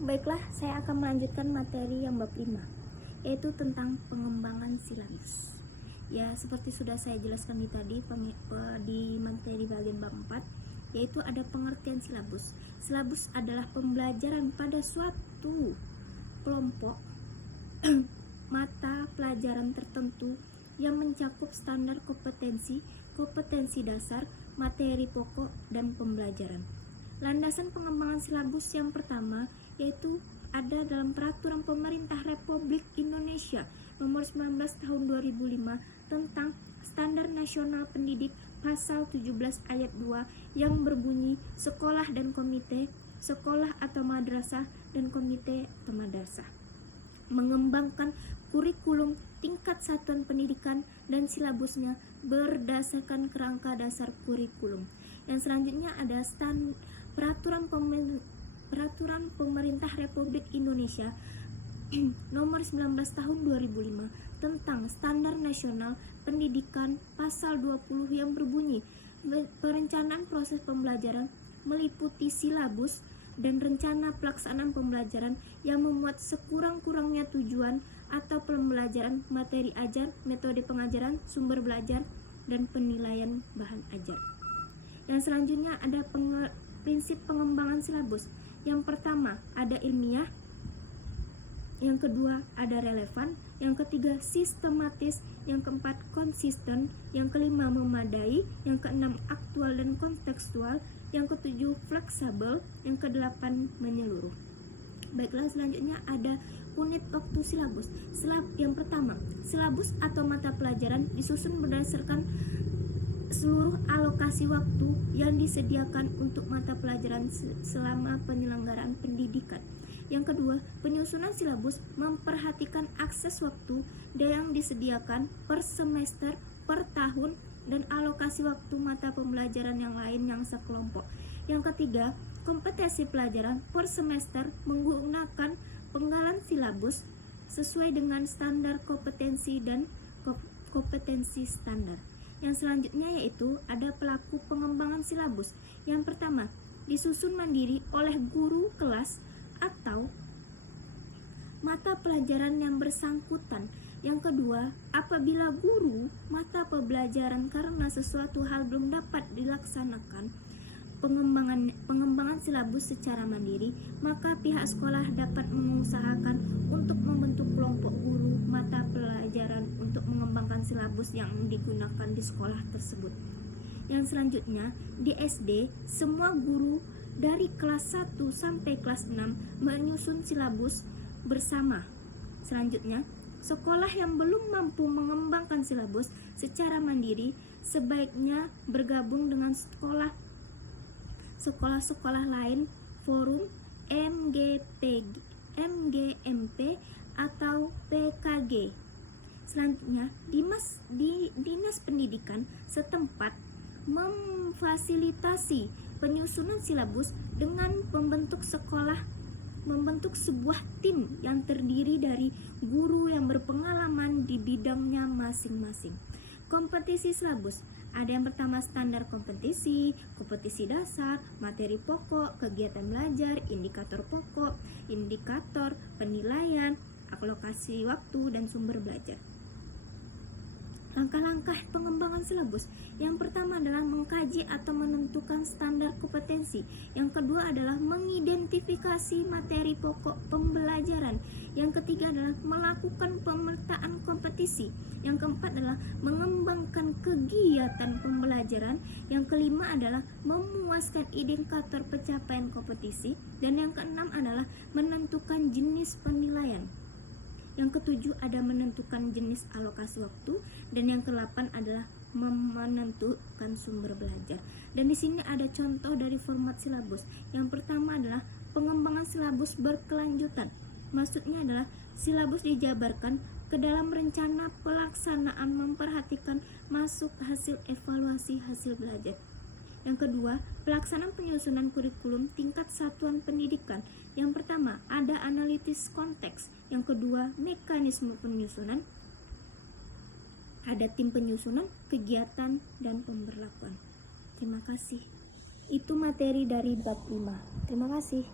Baiklah, saya akan melanjutkan materi yang bab 5, yaitu tentang pengembangan silabus. Ya, seperti sudah saya jelaskan di materi bagian bab 4, yaitu ada pengertian silabus. Silabus adalah pembelajaran pada suatu kelompok mata pelajaran tertentu yang mencakup standar kompetensi, kompetensi dasar, materi pokok, dan pembelajaran. Landasan pengembangan silabus yang pertama yaitu ada dalam Peraturan Pemerintah Republik Indonesia Nomor 19 Tahun 2005 tentang Standar Nasional Pendidik Pasal 17 Ayat 2 yang berbunyi sekolah dan komite, sekolah atau madrasah dan komite atau madrasah mengembangkan kurikulum tingkat satuan pendidikan dan silabusnya berdasarkan kerangka dasar kurikulum. Yang selanjutnya ada Peraturan Pemerintah Republik Indonesia Nomor 19 Tahun 2005 tentang Standar Nasional Pendidikan Pasal 20 yang berbunyi perencanaan proses pembelajaran meliputi silabus dan rencana pelaksanaan pembelajaran yang memuat sekurang-kurangnya tujuan atau pembelajaran, materi ajar, metode pengajaran, sumber belajar, dan penilaian bahan ajar. Yang selanjutnya ada prinsip pengembangan silabus. Yang pertama ada ilmiah, yang kedua ada relevan, yang ketiga sistematis, yang keempat konsisten, yang kelima memadai, yang keenam aktual dan kontekstual, yang ketujuh fleksibel, yang kedelapan menyeluruh. Baiklah, selanjutnya ada unit waktu silabus. Yang pertama, silabus atau mata pelajaran disusun berdasarkan seluruh alokasi waktu yang disediakan untuk mata pelajaran selama penyelenggaraan pendidikan. Yang kedua, penyusunan silabus memperhatikan akses waktu yang disediakan per semester, per tahun, dan alokasi waktu mata pembelajaran yang lain yang sekelompok. Yang ketiga, kompetensi pelajaran per semester menggunakan penggalan silabus sesuai dengan standar kompetensi dan kompetensi standar. Yang selanjutnya yaitu ada pelaku pengembangan silabus. Yang pertama, disusun mandiri oleh guru kelas atau mata pelajaran yang bersangkutan. Yang kedua, apabila guru mata pembelajaran karena sesuatu hal belum dapat dilaksanakan pengembangan silabus secara mandiri, maka pihak sekolah dapat mengusahakan untuk membentuk kelompok guru mata pelajaran untuk mengembangkan silabus yang digunakan di sekolah tersebut. Yang selanjutnya, di SD, semua guru dari kelas 1 sampai kelas 6 menyusun silabus bersama. Selanjutnya, sekolah yang belum mampu mengembangkan silabus secara mandiri sebaiknya bergabung dengan sekolah-sekolah lain, forum, MGMP atau PKG. Selanjutnya, Dinas Pendidikan setempat memfasilitasi penyusunan silabus dengan membentuk sebuah tim yang terdiri dari guru yang berpengalaman di bidangnya masing-masing. Kompetisi silabus. Ada yang pertama standar kompetisi, kompetisi dasar, materi pokok, kegiatan belajar, indikator pokok, indikator penilaian, alokasi waktu, dan sumber belajar. Langkah-langkah pengembangan silabus. Yang pertama adalah mengkaji atau menentukan standar kompetensi. Yang kedua adalah mengidentifikasi materi pokok pembelajaran. Yang ketiga adalah melakukan pemetaan kompetisi. Yang keempat adalah mengembangkan kegiatan pembelajaran. Yang kelima adalah memuaskan indikator pencapaian kompetisi. Dan yang keenam adalah menentukan jenis penilaian. Yang ketujuh ada menentukan jenis alokasi waktu, dan yang ke-8 adalah menentukan sumber belajar. Dan di sini ada contoh dari format silabus. Yang pertama adalah pengembangan silabus berkelanjutan. Maksudnya adalah silabus dijabarkan ke dalam rencana pelaksanaan memperhatikan masuk hasil evaluasi hasil belajar. Yang kedua, pelaksanaan penyusunan kurikulum tingkat satuan pendidikan. Yang pertama, ada analisis konteks. Yang kedua, mekanisme penyusunan. Ada tim penyusunan, kegiatan, dan pemberlakuan. Terima kasih. Itu materi dari bab 5. Terima kasih.